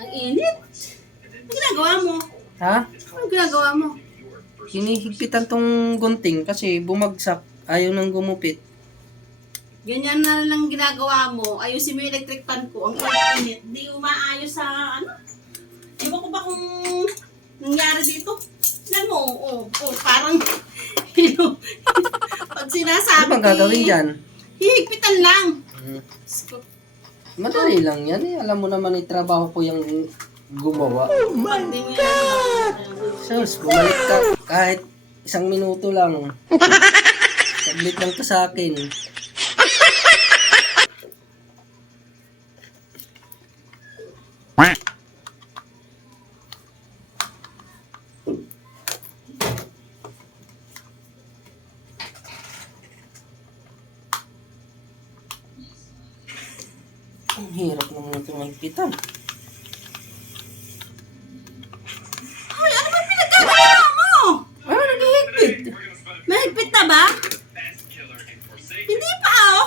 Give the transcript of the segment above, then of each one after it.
Ang init. Ano ginagawa mo? Ha? Ano ginagawa mo? Hinihigpitan tong gunting kasi bumagsak. Ayaw nang gumupit. Ganyan na lang ginagawa mo. Ayusin mo yung electric fan ko. Ang init. Hindi umaayos sa ano. Ewan ko ba kung nangyari dito. Alam mo, parang pag Ano sinasabi bang gagawin dyan? hihigpitan lang. Madali lang yan eh. Alam mo naman yung trabaho ko yung gumawa. Hindi nga. Sus, bumalik ka kahit 1 minuto lang. Saglit lang to sa akin. Ang hirap naman ito mahigpitan. Hoy, ano ba pinagkagawa mo? Ano naghihigpit? Mahigpit na ba? Hindi pa oh.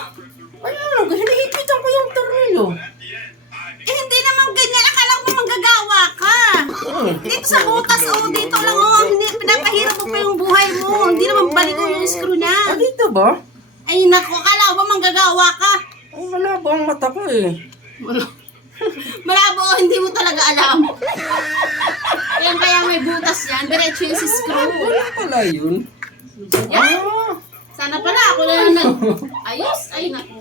Ay, ano? Hinihigpitan ko yung tornilyo. Eh, hindi naman ganyan. Akala ko manggagawa ka. Dito sa butas, dito lang, hindi, pinapahirap mo pa yung buhay mo. Hindi naman baligo yung screw Ah, na. dito ba? Ay, naku, akala ko ba manggagawa ka? Ay, malabo ang mata ko eh. Malabo, hindi mo talaga alam. Yan kaya may butas yan. Diretso yung si screw. Wala pala yun. Yan. Ah, Sana pala ako na lang ayos. Ay, naku.